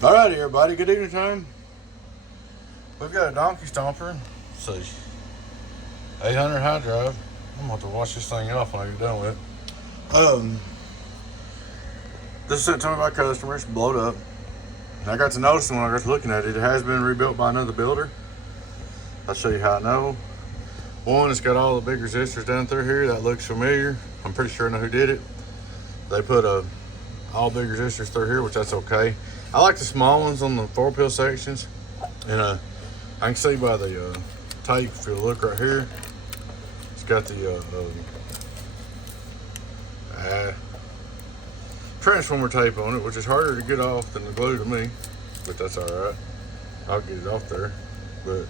Alrighty, everybody, good evening time. We've got a donkey stomper. Let's see, 800 high drive. I'm gonna have to wash this thing off when I get done with it. This is sent to me by customers, blowed up. And I got to noticing when I got to looking at it, it has been rebuilt by another builder. I'll show you how I know. One, it's got all the big resistors down through here. That looks familiar. I'm pretty sure I know who did it. They put all big resistors through here, which that's okay. I like the small ones on the 4-pill sections. And I can see by the tape, if you look right here, it's got the transformer tape on it, which is harder to get off than the glue to me, but that's all right. I'll get it off there. But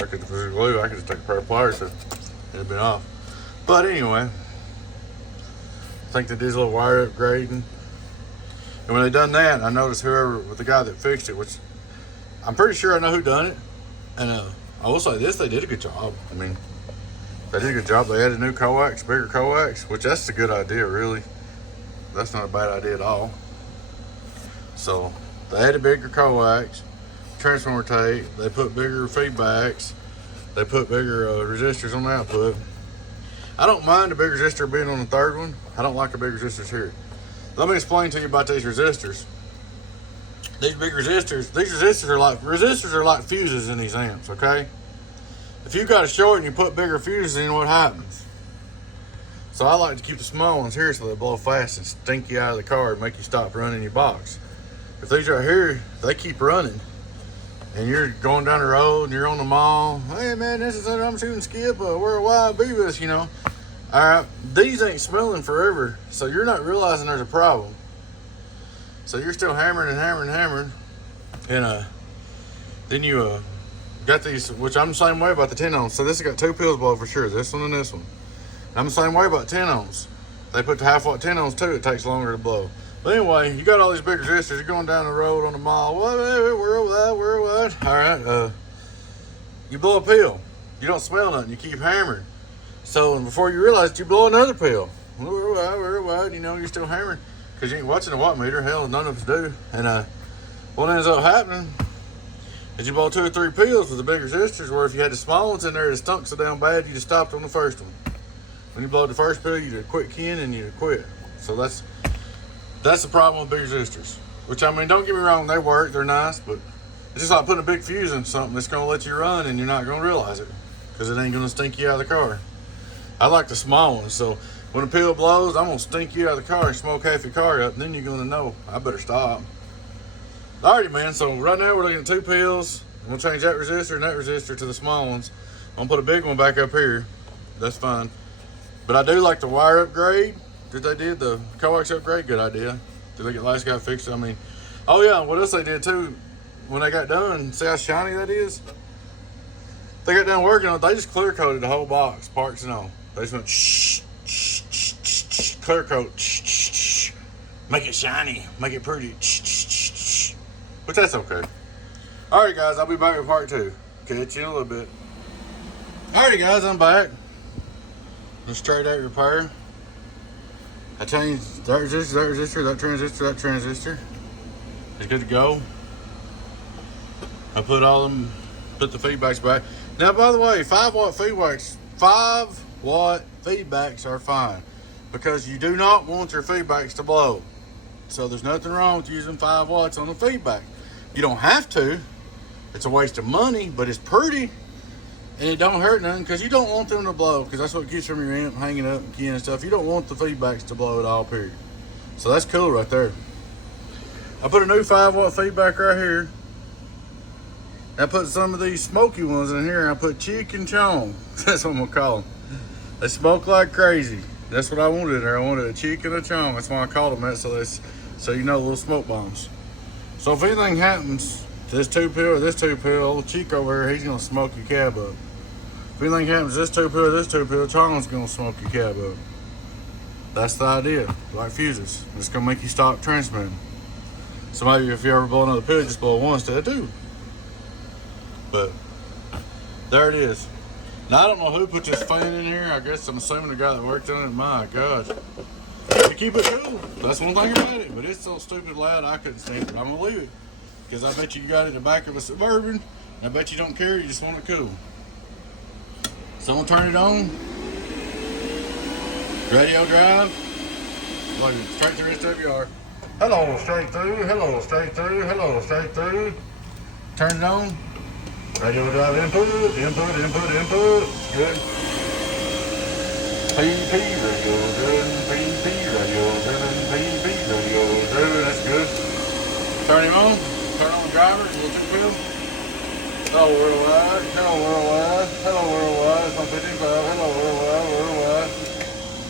if it was glue, I could just take a pair of pliers and it'd been off. But anyway, I think they did a little wire upgrading. And when they done that, I noticed whoever, with the guy that fixed it, which I'm pretty sure I know who done it. And I will say this, they did a good job. I mean, they did a good job. They added new coax, bigger coax, which that's a good idea, really. That's not a bad idea at all. So they added bigger coax, transformer tape. They put bigger feedbacks. They put bigger resistors on the output. I don't mind a big resistor being on the third one. I don't like the big resistors here. Let me explain to you about these resistors. These big resistors, resistors are like fuses in these amps, okay? If you got a short and you put bigger fuses in, what happens? So I like to keep the small ones here so they blow fast and stink you out of the car and make you stop running your box. If these right here, they keep running and you're going down the road and you're on the mall, hey man, this is I'm shooting Skip, we're a wild Beavis, you know. All right, these ain't smelling forever, so you're not realizing there's a problem. So you're still hammering and hammering and hammering, and then you got these, which I'm the same way about the 10 ohms. So this has got 2 pills blow for sure, this one and this one. I'm the same way about 10 ohms. They put the half watt 10 ohms too, it takes longer to blow. But anyway, you got all these big resistors, you're going down the road on the mall, what? All right, you blow a pill, you don't smell nothing, you keep hammering. So before you realize it, you blow another pill. What? You know, you're still hammering because you ain't watching the watt meter. Hell, none of us do. And what ends up happening is you blow 2 or 3 pills with the big resistors, where if you had the small ones in there that stunk so down bad, you'd have stopped on the first one. When you blow the first pill, you'd have quit keying and you'd have quit. So that's the problem with big resistors. Which, I mean, don't get me wrong, they work, they're nice, but it's just like putting a big fuse in something that's going to let you run and you're not going to realize it because it ain't going to stink you out of the car. I like the small ones, so when the pill blows, I'm gonna stink you out of the car and smoke half your car up, and then you're gonna know I better stop. Alrighty, man, so right now we're looking at 2 pills. I'm gonna change that resistor and that resistor to the small ones. I'm gonna put a big one back up here. That's fine. But I do like the wire upgrade that they did, the coax upgrade, good idea. Did they get last guy fixed? I mean, oh yeah, what else they did too, when they got done, see how shiny that is? They got done working on it, they just clear coated the whole box, parts and all. They just went clear coat, make it shiny, make it pretty, but that's okay. Alright guys, I'll be back with part 2. Catch you in a little bit. Alrighty guys, I'm back. Just straight out repair. I changed that resistor, that transistor. It's good to go. I put the feedbacks back. Now, by the way, 5 watt feedbacks are fine because you do not want your feedbacks to blow. So there's nothing wrong with using 5 watts on the feedback. You don't have to. It's a waste of money, but it's pretty and it don't hurt nothing because you don't want them to blow, because that's what keeps from your amp hanging up and keying and stuff. You don't want the feedbacks to blow at all, period. So that's cool right there. I put a new 5 watt feedback right here. I put some of these smoky ones in here. I put chick and chong. That's what I'm gonna call them. They smoke like crazy. That's what I wanted in there. I wanted a chick and a chong. That's why I called them that. So you know, little smoke bombs. So if anything happens to this 2 pill or this 2 pill, old chick over here, he's gonna smoke your cab up. If anything happens to this 2 pill or this 2 pill, chong's gonna smoke your cab up. That's the idea. Like fuses. It's gonna make you stop transmitting. So maybe if you ever blow another pill, just blow one instead of 2. But there it is. Now I don't know who put this fan in here. I guess I'm assuming the guy that worked on it. My God, you keep it cool. That's one thing about it. But it's so stupid loud, I couldn't stand it. I'm gonna leave it. Because I bet you got it in the back of a Suburban. And I bet you don't care, you just want it cool. So I'm gonna turn it on. Radio drive. Like straight through SWR. Hello, straight through. Hello, straight through. Hello, straight through. Turn it on. Radio drive input. Good. PP radio driven. PP radio driven. PP radio driven. That's good. Turn him on. Turn on the driver. Little two-wheel. Hello, worldwide. Hello, worldwide. Hello, worldwide. It's on 55. Hello, worldwide. Worldwide.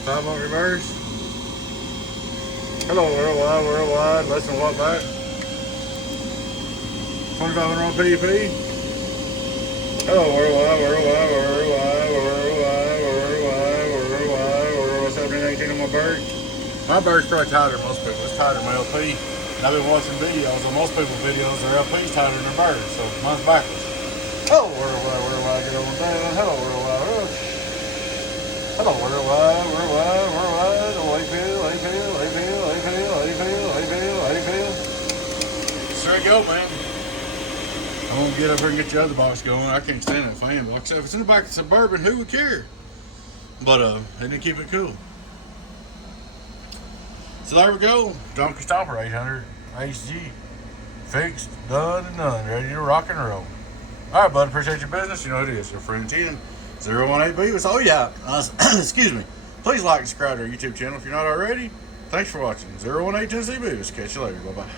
5 on reverse. Hello, worldwide. Worldwide. Less than what back? 2500 on PP. Hello, worldwide. Worldwide. Worldwide. Worldwide. Worldwide. Worldwide. 1718 on my bird. My bird's probably tighter than most people. It's tighter than my LP. And I've been watching videos on most people's videos. Their LP's tighter than their birds, so mine's backwards. Hello, worldwide, worldwide, get on down. Hello, worldwide, worldwide. Hello, worldwide, worldwide, worldwide. Oh, A-Pill, A-Pill, A-Pill, A-Pill, A-Pill, A-Pill, A-Pill. So there you go, man. I'm gonna get up here and get the other box going. I can't stand that fan. Like I said, if it's in the back of the Suburban, who would care? But they did keep it cool. So there we go. Donkey Stomper 800HD. Fixed, done, and done. Ready to rock and roll. Alright, bud. Appreciate your business. You know it is. Your friend 018B. That's all you got. Excuse me. Please like and subscribe to our YouTube channel if you're not already. Thanks for watching. 018 Tennessee Booze. Catch you later. Bye-bye.